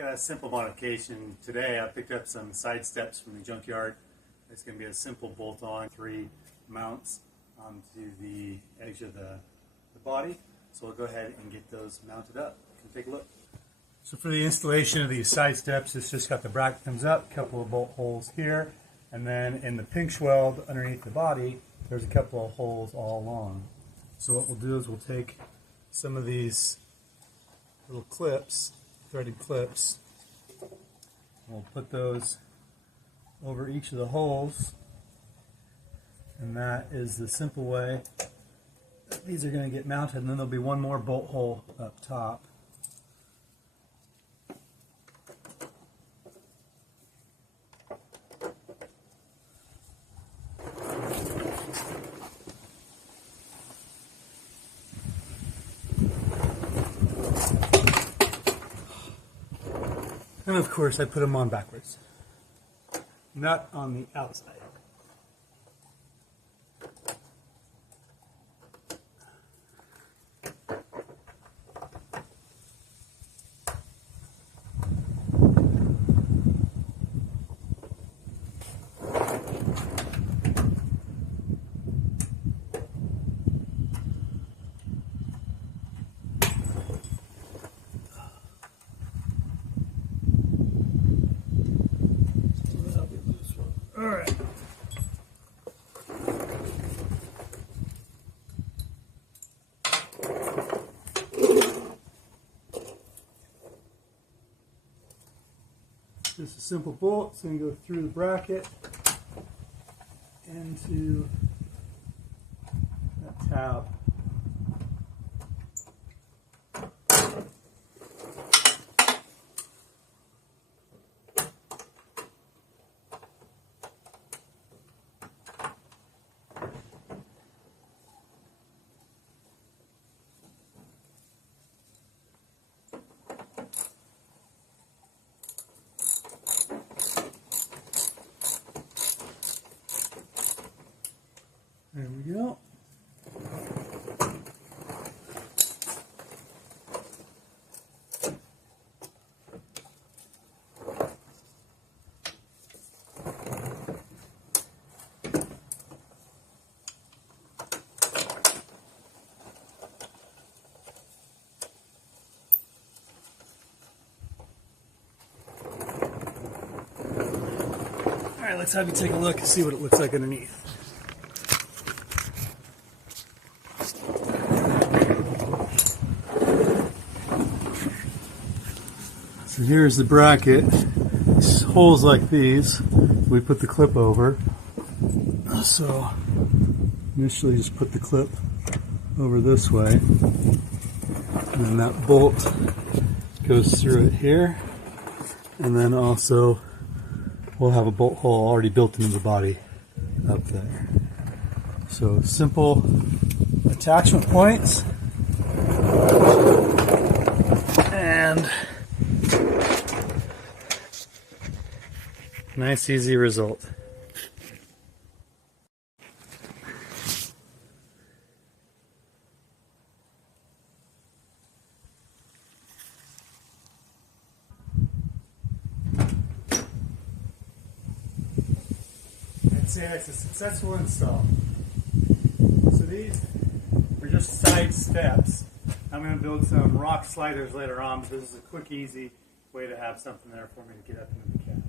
Got a simple modification today. I picked up some side steps from the junkyard. It's going to be a simple bolt-on 3 mounts onto the edge of the body. So we'll go ahead and get those mounted up. You can take a look. So for the installation of these side steps, it's just got the bracket comes up, a couple of bolt holes here, and then in the pinch weld underneath the body, there's a couple of holes all along. So what we'll do is we'll take some of these little clips, threaded clips, and we'll put those over each of the holes, and that is the simple way that these are going to get mounted. And then there'll be one more bolt hole up top. And of course I put them on backwards, not on the outside. Alright. Just a simple bolt. It's going to go through the bracket into that tab. There we go. All right, let's have you take a look and see what it looks like underneath. So here's the bracket. It's holes like these we put the clip over. So initially just put the clip over this way, and then that bolt goes through it here, and then also we'll have a bolt hole already built into the body up there. So simple attachment points, and nice easy result. I'd say that's a successful install. So these are just side steps. I'm going to build some rock sliders later on, but this is a quick, easy way to have something there for me to get up into the cab.